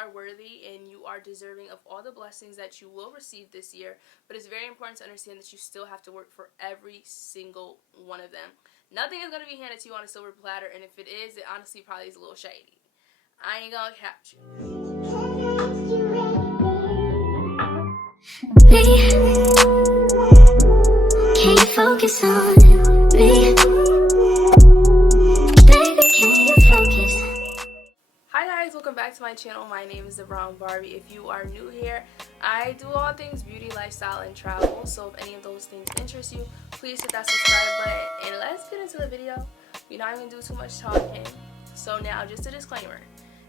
are worthy and you are deserving of all the blessings that you will receive this year, but it's very important to understand that you still have to work for every single one of them. Nothing is going to be handed to you on a silver platter, and if it is, it honestly probably is a little shady. I ain't gonna catch you. Can you focus on me? Baby, can you focus? Hi guys, welcome back to my channel. My name is Thebrownbarbiee. If you are new here, I do all things beauty, lifestyle, and travel. So if any of those things interest you, please hit that subscribe button and let's get into the video. We're not even gonna do too much talking. So now, just a disclaimer.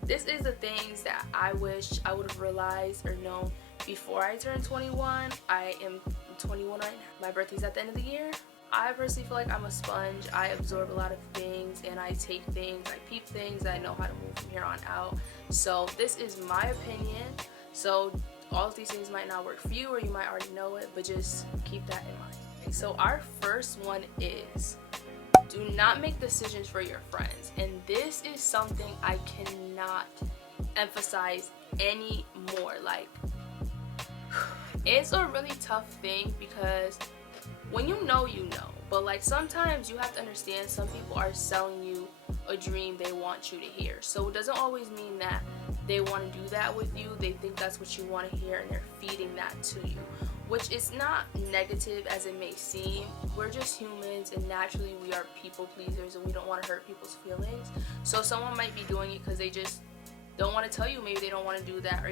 This is the things that I wish I would have realized or known before I turned 21. I am 21 right now. My birthday's at the end of the year. I personally feel like I'm a sponge. I absorb a lot of things and I take things, I peep things, I know how to move from here on out. So this is my opinion. So all of these things might not work for you or you might already know it, but just keep that in mind. Okay, so our first one is, do not make decisions for your friends. And this is something I cannot emphasize anymore. Like, it's a really tough thing because when you know, but like sometimes you have to understand some people are selling you a dream they want you to hear. So it doesn't always mean that they want to do that with you. They think that's what you want to hear and they're feeding that to you, which is not negative as it may seem. We're just humans and naturally we are people pleasers and we don't want to hurt people's feelings. So someone might be doing it because they just don't want to tell you, maybe they don't want to do that, or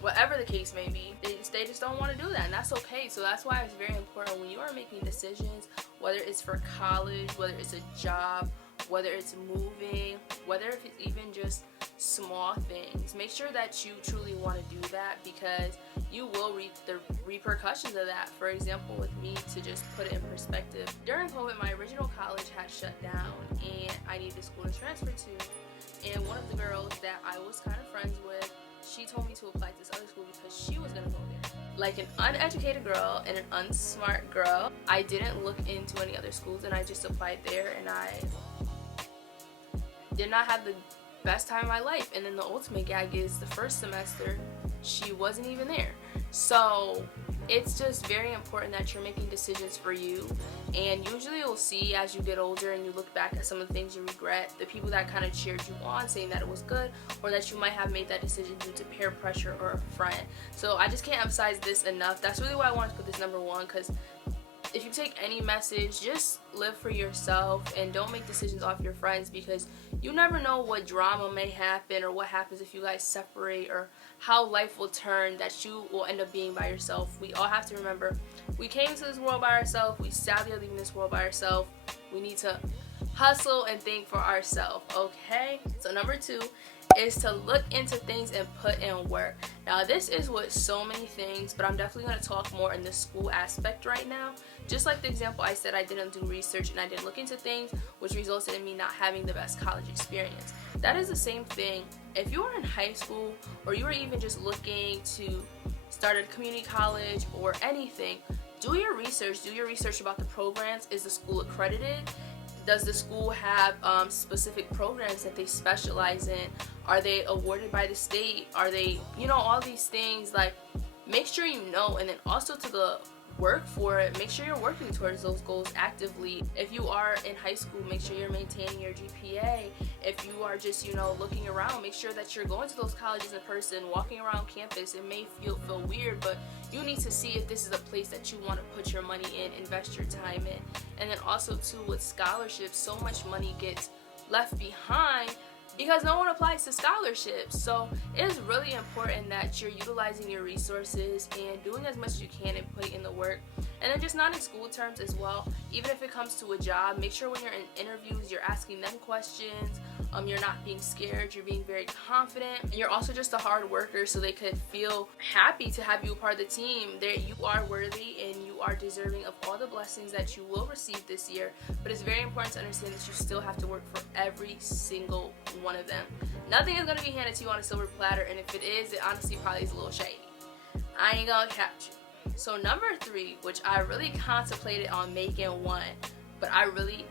whatever the case may be, they just don't want to do that, and that's okay. So that's why it's very important when you are making decisions, whether it's for college, whether it's a job, whether it's moving, whether if it's even just small things, make sure that you truly want to do that because you will reap the repercussions of that. For example, with me, to just put it in perspective, during COVID, my original college had shut down and I needed a school to transfer to, and one of the girls that I was kind of friends with, she told me to apply to this other school because she was gonna go there. Like an uneducated girl and an unsmart girl, I didn't look into any other schools and I just applied there, and I did not have the best time of my life. And then the ultimate gag is the first semester, she wasn't even there. So it's just very important that you're making decisions for you, and usually you'll see as you get older and you look back at some of the things you regret, the people that kind of cheered you on saying that it was good, or that you might have made that decision due to peer pressure or a friend. So I just can't emphasize this enough. That's really why I wanted to put this number one, because if you take any message, just live for yourself and don't make decisions off your friends, because you never know what drama may happen or what happens if you guys separate, or how life will turn that you will end up being by yourself. We all have to remember, we came to this world by ourselves, we sadly are leaving this world by ourselves. We need to hustle and think for ourselves, okay? So number two is to look into things and put in work. Now this is with so many things, but I'm definitely going to talk more in the school aspect right now. Just like the example I said, I didn't do research and I didn't look into things, which resulted in me not having the best college experience. That is the same thing if you are in high school or you are even just looking to start a community college or anything. Do your research about the programs. Is the school accredited? Does the school have specific programs that they specialize in? Are they awarded by the state? Are they, all these things? Like, make sure you know, and then also to the work for it, make sure you're working towards those goals actively. If you are in high school, make sure you're maintaining your GPA. If you are just, looking around, make sure that you're going to those colleges in person, walking around campus. It may feel weird, but you need to see if this is a place that you want to put your money in, invest your time in. And then also too, with scholarships, so much money gets left behind because no one applies to scholarships. So it is really important that you're utilizing your resources and doing as much as you can and putting in the work. And then just not in school terms as well, even if it comes to a job, make sure when you're in interviews, you're asking them questions. You're not being scared, you're being very confident, and you're also just a hard worker, so they could feel happy to have you a part of the team. You are worthy and you are deserving of all the blessings that you will receive this year, but it's very important to understand that you still have to work for every single one of them. Nothing is going to be handed to you on a silver platter, and if it is, it honestly probably is a little shady. I ain't gonna catch you. So number three, which I really contemplated on making one, but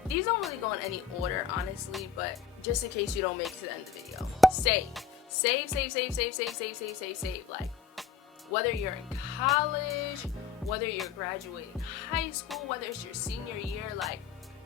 these don't really go in any order honestly, but just in case you don't make it to the end of the video. Save. Save. Like, whether you're in college, whether you're graduating high school, whether it's your senior year, like,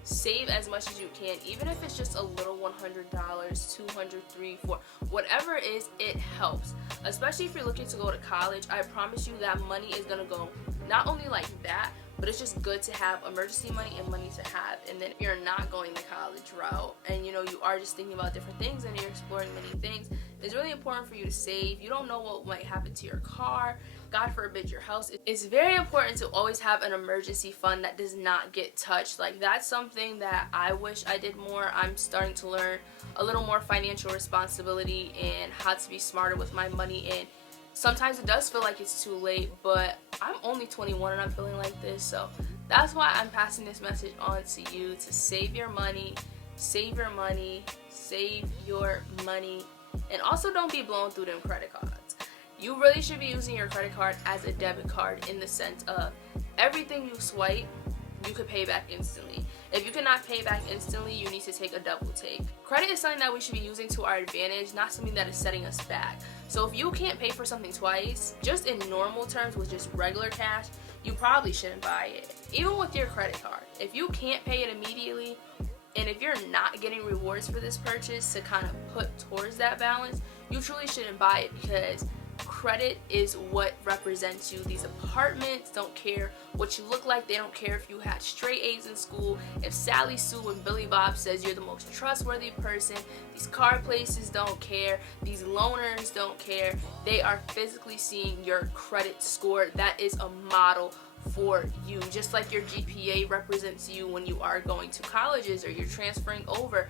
save as much as you can, even if it's just a little $100, $200, $300, $400, whatever it is, it helps. Especially if you're looking to go to college, I promise you that money is gonna go not only like that, but it's just good to have emergency money and money to have. And then if you're not going the college route and you are just thinking about different things and you're exploring many things, it's really important for you to save. You don't know what might happen to your car, God forbid your house. It's very important to always have an emergency fund that does not get touched. Like, that's something that I wish I did more. I'm starting to learn a little more financial responsibility and how to be smarter with my money, and sometimes it does feel like it's too late, but I'm only 21 and I'm feeling like this, so that's why I'm passing this message on to you to save your money, save your money, save your money, and also don't be blown through them credit cards. You really should be using your credit card as a debit card, in the sense of everything you swipe, you could pay back instantly. If you cannot pay back instantly, you need to take a double take. Credit is something that we should be using to our advantage, not something that is setting us back. So if you can't pay for something twice, just in normal terms with just regular cash, you probably shouldn't buy it. Even with your credit card, if you can't pay it immediately, and if you're not getting rewards for this purchase to kind of put towards that balance, you truly shouldn't buy it, because credit is what represents you. These apartments don't care what you look like. They don't care if you had straight A's in school, if Sally Sue and Billy Bob says you're the most trustworthy person. These car places don't care. These loaners don't care. They are physically seeing your credit score. That is a model for you. Just like your GPA represents you when you are going to colleges or you're transferring over.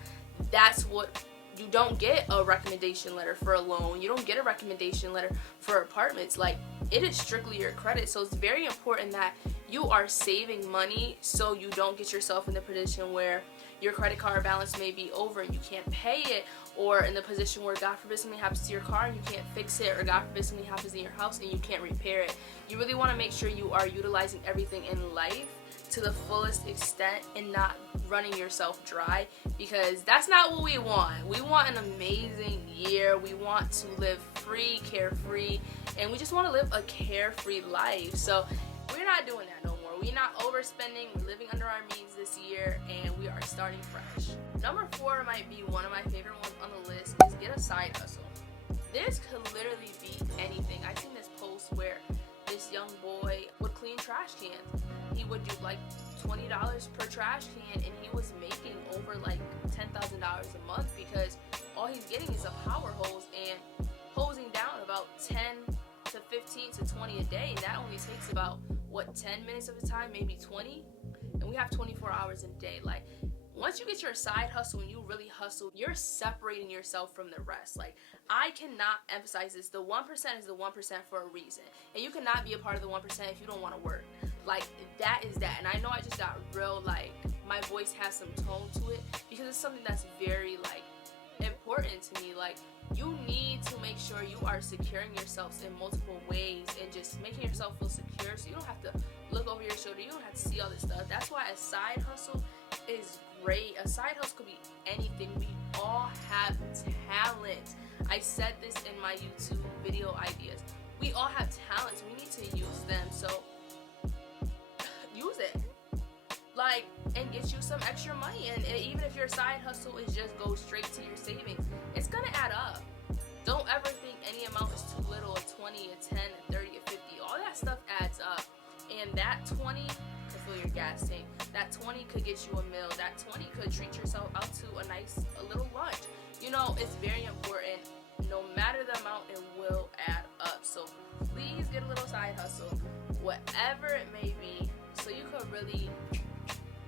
That's what you don't get a recommendation letter for a loan. You don't get a recommendation letter for apartments. Like, it is strictly your credit. So it's very important that you are saving money so you don't get yourself in the position where your credit card balance may be over and you can't pay it, or in the position where God forbid something happens to your car and you can't fix it, or God forbid something happens in your house and you can't repair it. You really want to make sure you are utilizing everything in life to the fullest extent and not running yourself dry, because that's not what we want. We want an amazing year. We want to live free, carefree, and we just want to live a carefree life. So we're not doing that no more. We're not overspending. We're living under our means this year, and we are starting fresh. Number 4 might be one of my favorite ones on the list, is get a side hustle. This could literally be anything. I've seen this post where this young boy would clean trash cans. He would do like $20 per trash can, and he was making over like $10,000 a month, because all he's getting is a power hose and hosing down about 10 to 15 to 20 a day, and that only takes about 10 minutes of the time, maybe 20, and we have 24 hours in a day. Like, once you get your side hustle and you really hustle, you're separating yourself from the rest. Like, I cannot emphasize this. The 1% is the 1% for a reason. And you cannot be a part of the 1% if you don't want to work. Like, that is that. And I know I just got real, like, my voice has some tone to it, because it's something that's very, like, important to me. Like, you need to make sure you are securing yourselves in multiple ways and just making yourself feel secure, so you don't have to look over your shoulder. You don't have to see all this stuff. That's why a side hustle is great. A side hustle could be anything. We all have talent. I said this in my YouTube video ideas. We all have talents. We need to use them. So use it. Like, and get you some extra money. And even if your side hustle is just go straight to your savings, it's gonna add up. Don't ever think any amount is too little. A 20, a 10, a 30, a 50. All that stuff adds up. And that 20 could fill your gas tank. That 20 could get you a meal. That 20 could treat yourself out to a little lunch. It's very important. No matter the amount, it will add up. So please get a little side hustle, whatever it may be, so you could really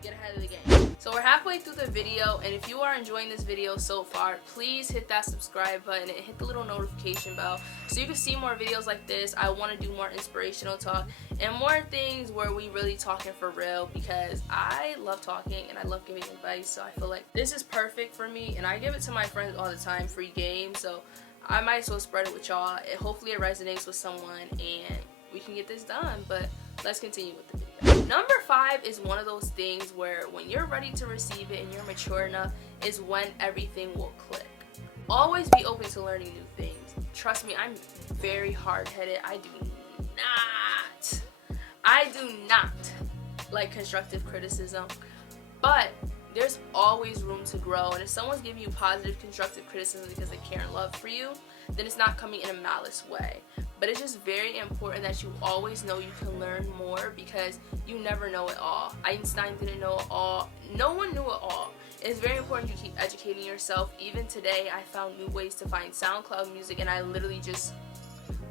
get ahead of the game. So we're halfway through the video, and if you are enjoying this video so far, please hit that subscribe button and hit the little notification bell so you can see more videos like this. I want to do more inspirational talk and more things where we really talking for real, because I love talking and I love giving advice. So I feel like this is perfect for me, and I give it to my friends all the time, free game. So I might as well spread it with y'all. Hopefully it resonates with someone and we can get this done. But let's continue with the video. Number 5 is one of those things where when you're ready to receive it and you're mature enough is when everything will click. always be open to learning new things. Trust me, I'm very hard-headed. I do not like constructive criticism, but there's always room to grow. And if someone's giving you positive constructive criticism because they care and love for you, then it's not coming in a malice way. But it's just very important that you always know you can learn more, because you never know it all. Einstein didn't know it all. No one knew it all. It's very important you keep educating yourself. Even today, I found new ways to find SoundCloud music, and I literally just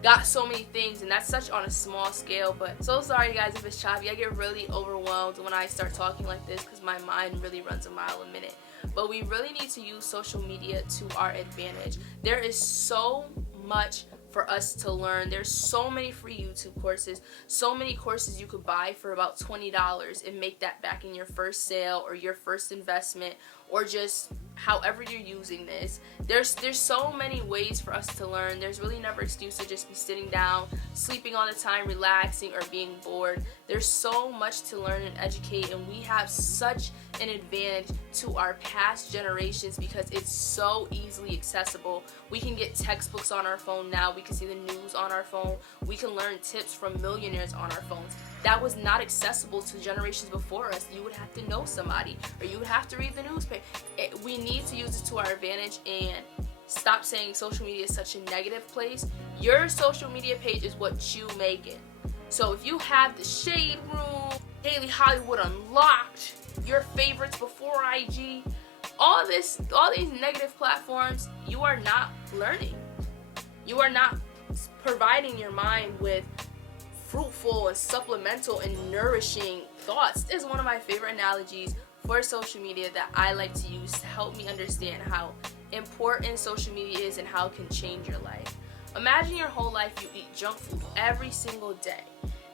got so many things, and that's such on a small scale. But so sorry guys if it's choppy. I get really overwhelmed when I start talking like this because my mind really runs a mile a minute. But we really need to use social media to our advantage. There is so much for us to learn. There's so many free YouTube courses, so many courses you could buy for about $20 and make that back in your first sale or your first investment, or just however you're using this. There's so many ways for us to learn. There's really never excuse to just be sitting down, sleeping all the time, relaxing, or being bored. There's so much to learn and educate, and we have such an advantage to our past generations because it's so easily accessible. We can get textbooks on our phone now. We can see the news on our phone. We can learn tips from millionaires on our phones. That was not accessible to generations before us. You would have to know somebody, or you would have to read the newspaper. We need to use it to our advantage and stop saying social media is such a negative place. Your social media page is what you make it. So if you have the Shade Room, Daily Hollywood Unlocked, your favorites before IG, all these negative platforms, you are not learning. You are not providing your mind with fruitful and supplemental and nourishing thoughts. This is one of my favorite analogies for social media that I like to use to help me understand how important social media is and how it can change your life. Imagine your whole life you eat junk food every single day,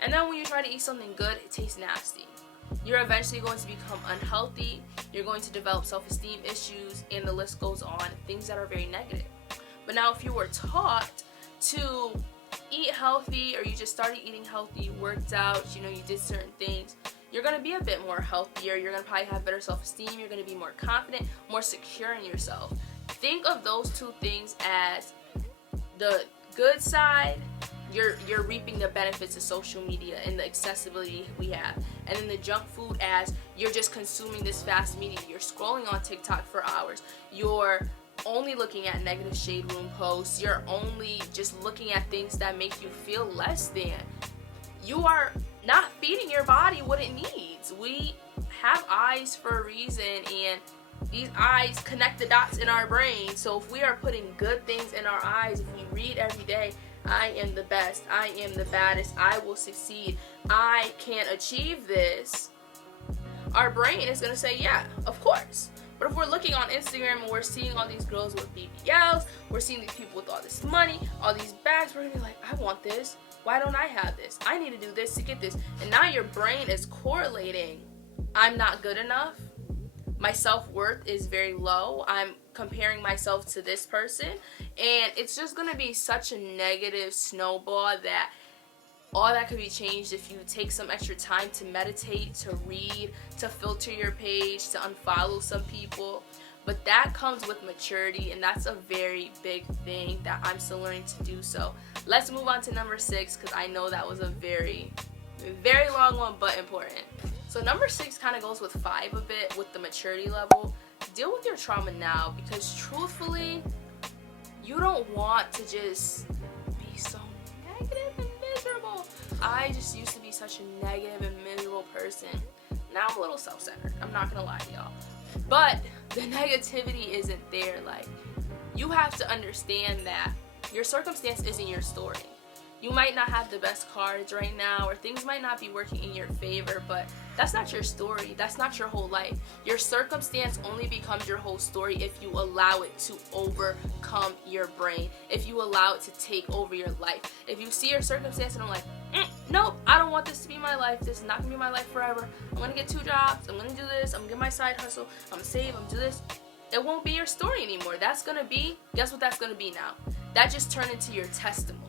and then when you try to eat something good, it tastes nasty. You're eventually going to become unhealthy, you're going to develop self-esteem issues, and the list goes on, things that are very negative. But now if you were taught to eat healthy, or you just started eating healthy, you worked out, you did certain things, you're going to be a bit more healthier, you're going to probably have better self-esteem, you're going to be more confident, more secure in yourself. Think of those two things as the good side. You're reaping the benefits of social media and the accessibility we have. And then the junk food as you're just consuming this fast media. You're scrolling on TikTok for hours. You're only looking at negative Shade Room posts. You're only just looking at things that make you feel less than. You are not feeding your body what it needs. We have eyes for a reason, and these eyes connect the dots in our brain. So if we are putting good things in our eyes, if we read every day, I am the best, I am the baddest, I will succeed, I can achieve this, our brain is going to say, yeah, of course. But if we're looking on Instagram and we're seeing all these girls with BBLs, we're seeing these people with all this money, all these bags, we're going to be like, I want this. Why don't I have this? I need to do this to get this. And now your brain is correlating. I'm not good enough. My self-worth is very low. I'm comparing myself to this person. And it's just going to be such a negative snowball that all that could be changed if you take some extra time to meditate, to read, to filter your page, to unfollow some people. But that comes with maturity, and that's a very big thing that I'm still learning to do. So let's move on to number 6, because I know that was a very, very long one, but important. So number 6 kind of goes with 5 a bit, with the maturity level. Deal with your trauma now, because truthfully, you don't want to just be so negative and miserable. I just used to be such a negative and miserable person. Now I'm a little self-centered. I'm not gonna lie to y'all. But the negativity isn't there. Like, you have to understand that your circumstance isn't your story. You might not have the best cards right now, or things might not be working in your favor, but that's not your story. That's not your whole life. Your circumstance only becomes your whole story if you allow it to overcome your brain, if you allow it to take over your life. If you see your circumstance and I'm like, nope, I don't want this to be my life. This is not gonna be my life forever. I'm gonna get 2 jobs. I'm gonna do this. I'm gonna get my side hustle. I'm gonna save. I'm gonna do this. It won't be your story anymore. That's gonna be, guess what that's gonna be now? That just turned into your testimony.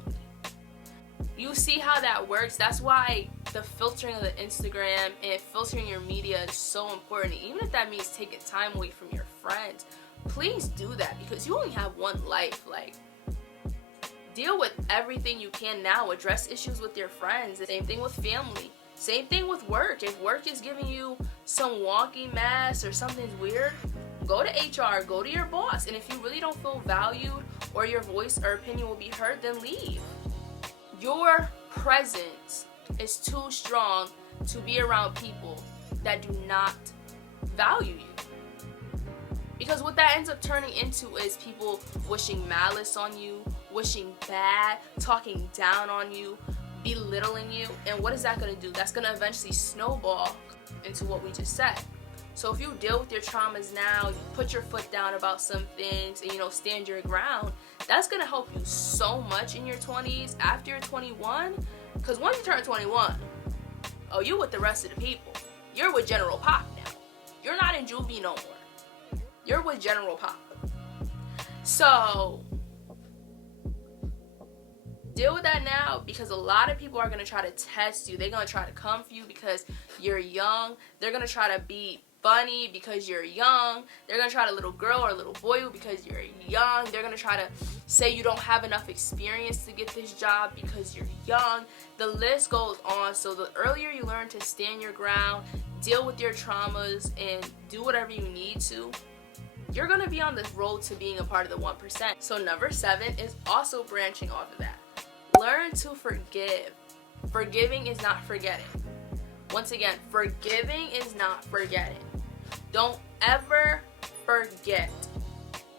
You see how that works? That's why the filtering of the Instagram and filtering your media is so important. Even if that means taking time away from your friends, please do that, because you only have one life. Like, deal with everything you can now. Address issues with your friends. Same thing with family. Same thing with work. If work is giving you some wonky mess or something's weird, go to HR, go to your boss. And if you really don't feel valued or your voice or opinion will be heard, then leave. Your presence is too strong to be around people that do not value you. Because what that ends up turning into is people wishing malice on you, wishing bad, talking down on you, belittling you. And what is that going to do? That's going to eventually snowball into what we just said. So if you deal with your traumas now, you put your foot down about some things and, stand your ground, that's going to help you so much in your 20s, after you're 21. Because once you turn 21, oh, you with the rest of the people. You're with General Pop now. You're not in juvie no more. You're with General Pop. So deal with that now, because a lot of people are going to try to test you. They're going to try to come for you because you're young. They're going to try to be funny because you're young. They're going to try to little girl or little boy you because you're young. They're going to try to say you don't have enough experience to get this job because you're young. The list goes on. So the earlier you learn to stand your ground, deal with your traumas, and do whatever you need to, you're going to be on this road to being a part of the 1%. So number 7 is also branching off of that. Learn to forgive. Forgiving is not forgetting. Once again, forgiving is not forgetting. Don't ever forget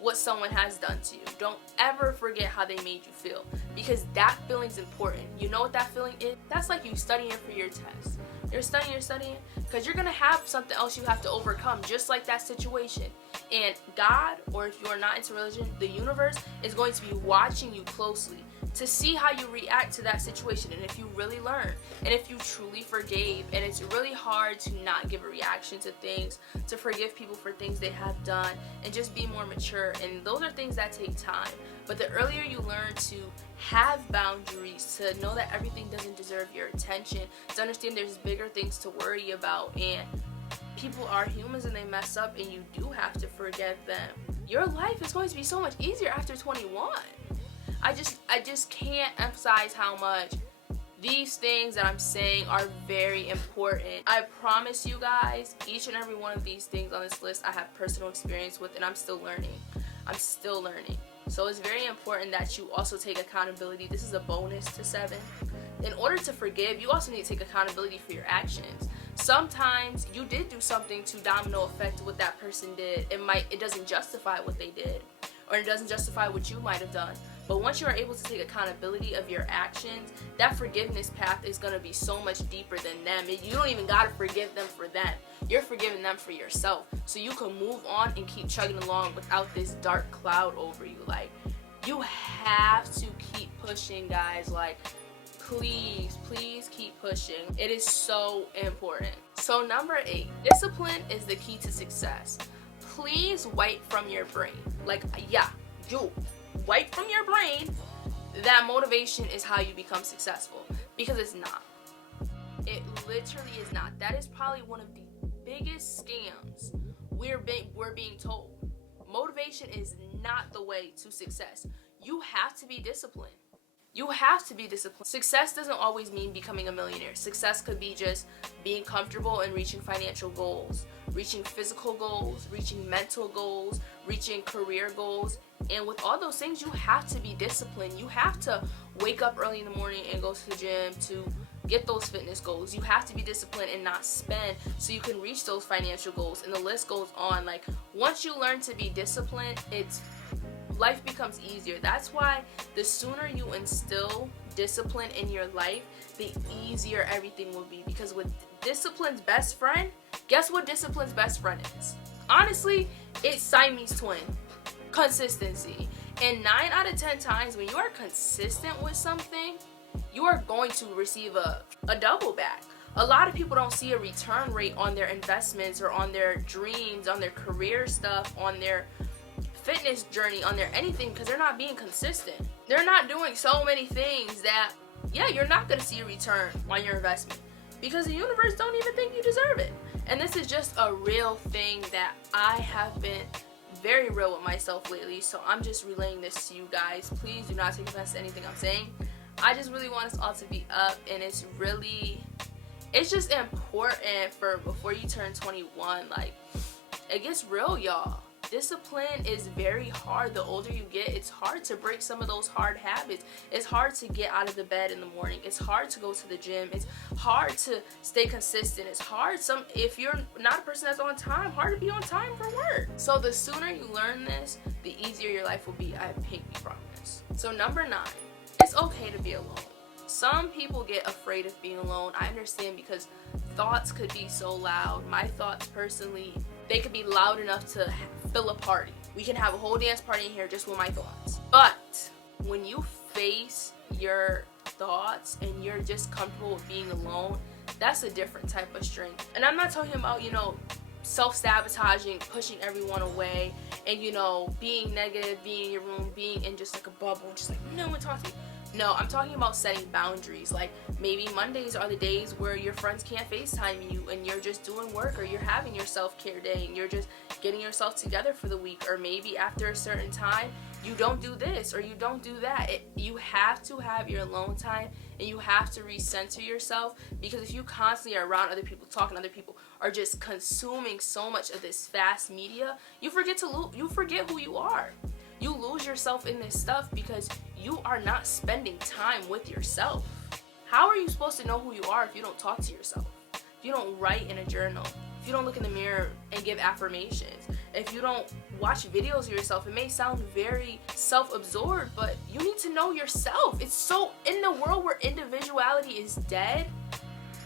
what someone has done to you. Don't ever forget how they made you feel, because that feeling's important. You know what that feeling is? That's like you studying for your test. You're studying, because you're going to have something else you have to overcome, just like that situation. And God, or if you're not into religion, the universe is going to be watching you closely to see how you react to that situation, and if you really learn, and if you truly forgave. And it's really hard to not give a reaction to things, to forgive people for things they have done, and just be more mature. And those are things that take time. But the earlier you learn to have boundaries, to know that everything doesn't deserve your attention, to understand there's bigger things to worry about, and people are humans and they mess up, and you do have to forgive them, your life is going to be so much easier after 21. I just can't emphasize how much these things that I'm saying are very important. I promise you guys, each and every one of these things on this list I have personal experience with, and I'm still learning. So it's very important that you also take accountability. This is a bonus to 7. In order to forgive, you also need to take accountability for your actions. Sometimes you did do something to domino effect what that person did. It doesn't justify what they did, or it doesn't justify what you might have done. But once you are able to take accountability of your actions, that forgiveness path is going to be so much deeper than them. You don't even got to forgive them for them. You're forgiving them for yourself, so you can move on and keep chugging along without this dark cloud over you. Like, you have to keep pushing, guys. Like, please keep pushing. It is so important. So number 8, discipline is the key to success. Please wipe from your brain. Wipe from your brain that motivation is how you become successful, because it's not. It literally is not. That is probably one of the biggest scams we're being told. Motivation is not the way to success. You have to be disciplined. Success doesn't always mean becoming a millionaire. Success could be just being comfortable and reaching financial goals, reaching physical goals, reaching mental goals, reaching career goals. And with all those things, you have to be disciplined. You have to wake up early in the morning and go to the gym to get those fitness goals. You have to be disciplined and not spend so you can reach those financial goals. And the list goes on. Like, once you learn to be disciplined, life becomes easier. That's why the sooner you instill discipline in your life, the easier everything will be. Because with discipline's best friend, guess what discipline's best friend is? Honestly, it's Siamese twin. Consistency. And 9 out of 10 times when you are consistent with something, you are going to receive a double back. A lot of people don't see a return rate on their investments, or on their dreams, on their career stuff, on their fitness journey, on their anything, because they're not being consistent. They're not doing so many things that, you're not going to see a return on your investment, because the universe don't even think you deserve it. And this is just a real thing that I have been very real with myself lately, so I'm just relaying this to you guys. Please do not take offense to anything I'm saying. I just really want us all to be up, and it's just important for before you turn 21, like, it gets real, y'all. Discipline is very hard. The older you get, it's hard to break some of those hard habits. It's hard to get out of the bed in the morning. It's hard to go to the gym. It's hard to stay consistent. It's hard if you're not a person that's on time, hard to be on time for work. So the sooner you learn this, the easier your life will be. I pinky promise. So number 9, it's okay to be alone. Some people get afraid of being alone. I understand, because thoughts could be so loud. My thoughts personally, they could be loud enough to fill a party. We can have a whole dance party in here just with my thoughts. But when you face your thoughts and you're just comfortable with being alone, that's a different type of strength. And I'm not talking about, self-sabotaging, pushing everyone away, and, being negative, being in your room, being in just like a bubble, just like no one talks to you. No, I'm talking about setting boundaries. Like, maybe Mondays are the days where your friends can't FaceTime you and you're just doing work, or you're having your self-care day and you're just getting yourself together for the week. Or maybe after a certain time, you don't do this or you don't do that. You have to have your alone time, and you have to recenter yourself, because if you constantly are around other people, talking to other people, or just consuming so much of this fast media, you forget who you are. You lose yourself in this stuff because you are not spending time with yourself. How are you supposed to know who you are if you don't talk to yourself? If you don't write in a journal, if you don't look in the mirror and give affirmations, if you don't watch videos of yourself? It may sound very self-absorbed, but you need to know yourself. It's so, in the world where individuality is dead,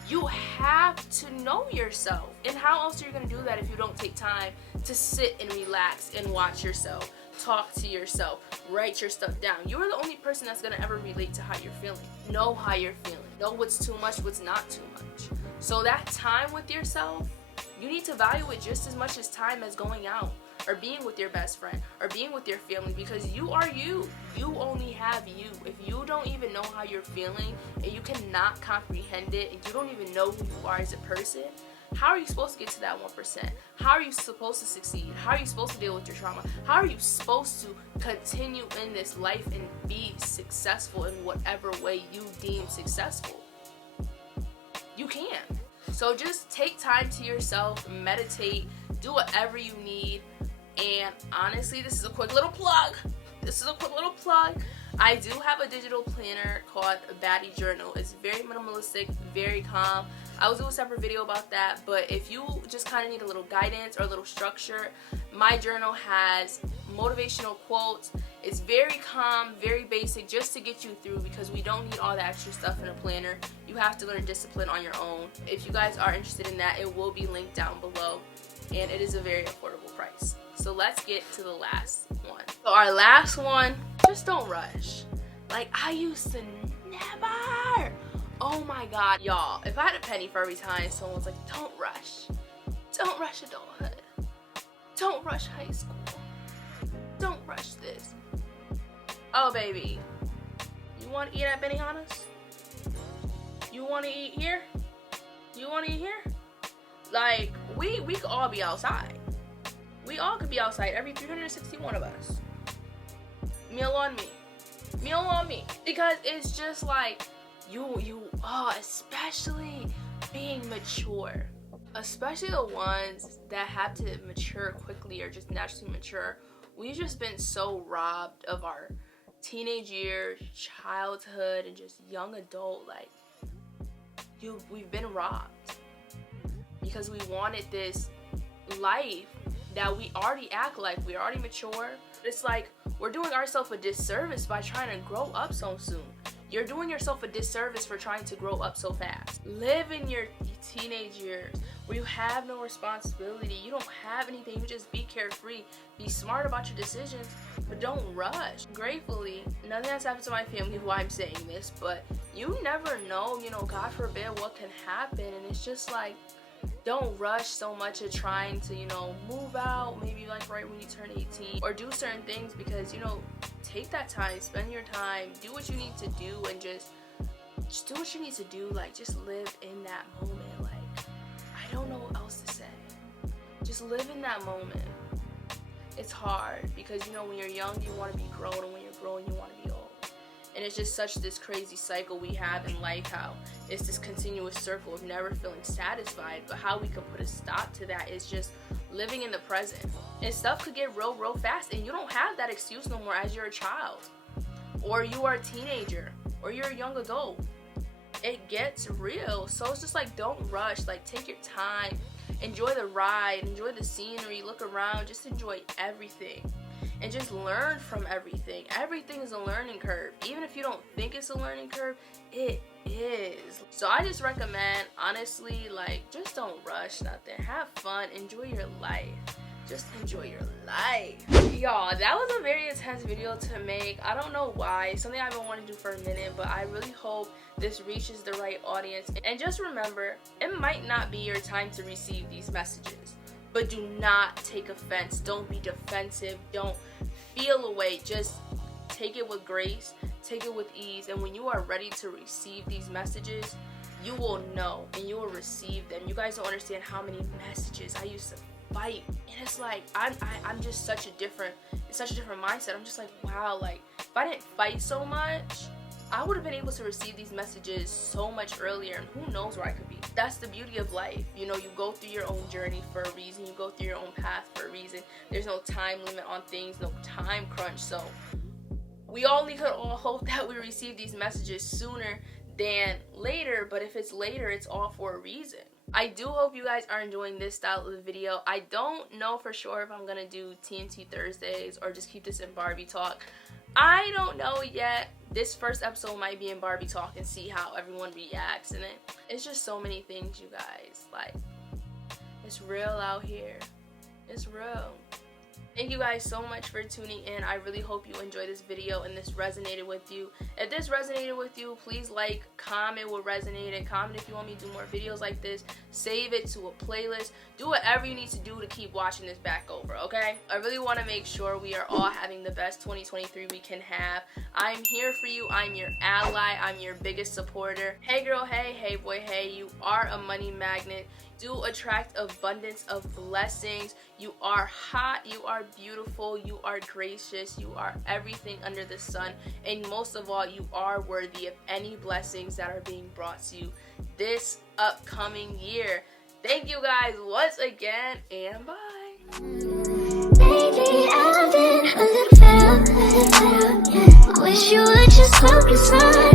you have to know yourself. And how else are you going to do that if you don't take time to sit and relax and watch yourself, talk to yourself, write your stuff down? You're the only person that's going to ever relate to how you're feeling. Know how you're feeling. Know what's too much, what's not too much. So that time with yourself, you need to value it just as much as time as going out or being with your best friend or being with your family, because you are you. You only have you. If you don't even know how you're feeling and you cannot comprehend it and you don't even know who you are as a person, how are you supposed to get to that 1%? How are you supposed to succeed? How are you supposed to deal with your trauma? How are you supposed to continue in this life and be successful in whatever way you deem successful? You can. So just take time to yourself, meditate, do whatever you need. And honestly, this is a quick little plug. I do have a digital planner called Baddie Journal. It's very minimalistic, very calm. I will do a separate video about that, but if you just kind of need a little guidance or a little structure, my journal has motivational quotes. It's very calm, very basic, just to get you through, because we don't need all the extra stuff in a planner. You have to learn discipline on your own. If you guys are interested in that, it will be linked down below, and it is a very affordable price. So let's get to the last one. So our last one, just don't rush. Like, I used to never. Oh my God, y'all, if I had a penny for every time someone was like, don't rush adulthood, don't rush high school, don't rush this. Oh baby, you want to eat at Benihana's? You want to eat here? You want to eat here? Like, we could all be outside. We all could be outside, every 361 of us. Meal on me. Because it's just like, especially being mature. Especially the ones that have to mature quickly or just naturally mature. We've just been so robbed of our teenage years, childhood, and just young adult. Like, we've been robbed. Because we wanted this life that we already act like, we already mature. It's like we're doing ourselves a disservice by trying to grow up so soon. You're doing yourself a disservice for trying to grow up so fast. Live in your teenage years where you have no responsibility, you don't have anything, you just be carefree, be smart about your decisions, but don't rush. Gratefully, nothing has happened to my family who I'm saying this, but you never know, God forbid what can happen, and it's just like, don't rush so much at trying to, move out, maybe like right when you turn 18, or do certain things, because, take that time, spend your time, do what you need to do, and just do what you need to do. Like, just live in that moment. Like, I don't know what else to say. Just live in that moment. It's hard because, you know, when you're young, you want to be grown, and when you're grown, you want to be old. And it's just such this crazy cycle we have in life, how it's this continuous circle of never feeling satisfied. But how we can put a stop to that is just living in the present. And stuff could get real fast, and you don't have that excuse no more as you're a child, or you are a teenager, or you're a young adult. It gets real. So it's just like, don't rush. Like, take your time, enjoy the ride, enjoy the scenery, look around, just enjoy everything. And just learn from everything. Everything is a learning curve. Even if you don't think it's a learning curve, it is. So I just recommend, honestly, like, just don't rush nothing. Have fun. Enjoy your life. Just enjoy your life. Y'all, that was a very intense video to make. I don't know why. It's something I've been wanting to do for a minute, but I really hope this reaches the right audience. And just remember, it might not be your time to receive these messages. But do not take offense. Don't be defensive. Don't feel away. Just take it with grace. Take it with ease. And when you are ready to receive these messages, you will know and you will receive them. You guys don't understand how many messages I used to fight. And it's like, I'm just such a different mindset. I'm just like, wow, like, if I didn't fight so much, I would have been able to receive these messages so much earlier, and who knows where I could be. That's the beauty of life. You know, you go through your own journey for a reason. You go through your own path for a reason. There's no time limit on things, no time crunch. So we only could all hope that we receive these messages sooner than later. But if it's later, it's all for a reason. I do hope you guys are enjoying this style of the video. I don't know for sure if I'm gonna do TNT Thursdays or just keep this in Barbie Talk. I don't know yet. This first episode might be in Barbie Talk and see how everyone reacts, and it's just so many things, you guys. Like, it's real out here. It's real. Thank you guys so much for tuning in. I really hope you enjoyed this video and this resonated with you. If this resonated with you, please like, comment what resonated. Comment if you want me to do more videos like this. Save it to a playlist. Do whatever you need to do to keep watching this back over, okay? I really want to make sure we are all having the best 2023 we can have. I'm here for you. I'm your ally. I'm your biggest supporter. Hey girl, hey boy, hey. You are a money magnet. Do attract abundance of blessings. You are hot, you are beautiful, you are gracious, you are everything under the sun, and most of all, you are worthy of any blessings that are being brought to you this upcoming year. Thank you guys once again, and bye. Lately I've been a little fail, yeah. Wish you would just focus on